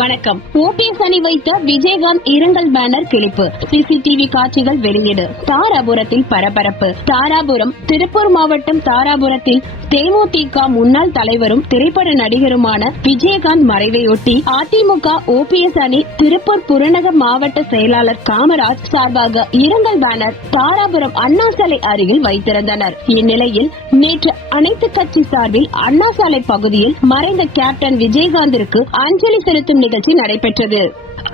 வணக்கம். ஓபிஎஸ் அணி வைத்த விஜயகாந்த் இரங்கல் பேனர் கிழிப்பு, சிசிடிவி காட்சிகள் வெளியீடு. தாராபுரத்தில் பரபரப்பு. தாராபுரம் திருப்பூர் மாவட்டம் தாராபுரத்தில் தேமுதிக முன்னாள் தலைவரும் திரைப்பட நடிகருமான விஜயகாந்த் மறைவையொட்டி அதிமுக ஓபிஎஸ் அணி திருப்பூர் புறநகர் மாவட்ட செயலாளர் காமராஜ் சார்பாக இரங்கல் பேனர் தாராபுரம் அண்ணா சாலை அருகில் வைத்திருந்தனர். இந்நிலையில் நேற்று அனைத்து கட்சி சார்பில் அண்ணா சாலை பகுதியில் மறைந்த கேப்டன் விஜயகாந்திற்கு அஞ்சலி செலுத்தும் நிகழ்ச்சி நடைபெற்றது.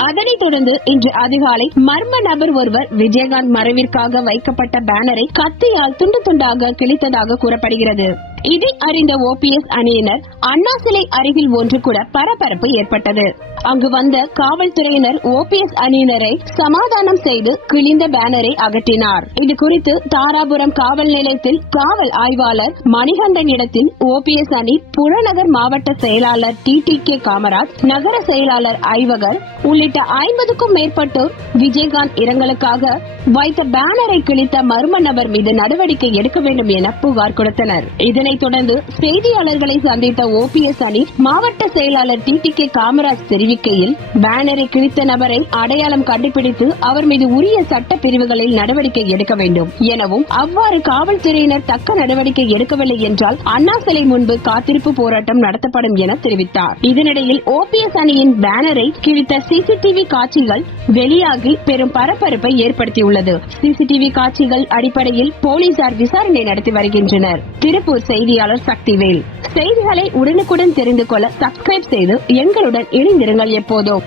அதனைத் தொடர்ந்து இன்று அதிகாலை மர்ம நபர் ஒருவர் விஜயகாந்த் மறைவிற்காக வைக்கப்பட்ட பேனரை கத்தியால் துண்டு துண்டாக கிழித்ததாக கூறப்படுகிறது. இதை அறிந்த ஓபிஎஸ் அணியினர் அண்ணா சிலை அருகில் ஒன்று கூட பரபரப்பு ஏற்பட்டது. அங்கு வந்த காவல்துறையினர் ஓபிஎஸ் அணியினரை சமாதானம் செய்து கிழிந்த பேனரை அகற்றினார். இது குறித்து தாராபுரம் காவல் நிலையத்தில் காவல் ஆய்வாளர் மணிகண்டன் இடத்தில் ஓபிஎஸ் அணி புறநகர் மாவட்ட செயலாளர் டிடிகே காமராஜ், நகர செயலாளர் ஐவகர் உள்ளிட்ட 50க்கும் மேற்பட்டோர் விஜயகாந்த் இரங்கலுக்காக வைத்த பேனரை கிழித்த மர்ம நபர் மீது நடவடிக்கை எடுக்க வேண்டும் என புகார் கொடுத்தனர். இதனைத் தொடர்ந்து செய்தியாளர்களை சந்தித்த ஓபிஎஸ் அணி மாவட்ட செயலாளர் டிடிகே காமராஜ் தெரிவிக்கையில், பேனரை கிழித்த நபரை அடையாளம் கண்டுபிடித்து அவர் மீது உரிய சட்ட பிரிவுகளில் நடவடிக்கை எடுக்க வேண்டும் எனவும், அவ்வாறு காவல்துறையினர் தக்க நடவடிக்கை எடுக்கவில்லை என்றால் அண்ணா சிலை முன்பு காத்திருப்பு போராட்டம் நடத்தப்படும் என தெரிவித்தார். இதனிடையில் ஓபிஎஸ் அணியின் பேனரை கிழித்த சிசிடிவி காட்சிகள் வெளியாகி பெரும் பரபரப்பை ஏற்படுத்தியுள்ளது. சிசிடிவி காட்சிகள் அடிப்படையில் போலீசார் விசாரணை நடத்தி வருகின்றனர். திருப்பூர் செய்தியாளர் சக்திவேல். செய்திகளை உடனுக்குடன் தெரிந்து கொள்ள சப்ஸ்கிரைப் செய்து எங்களுடன் இணைந்திருங்கள் எப்போதும்.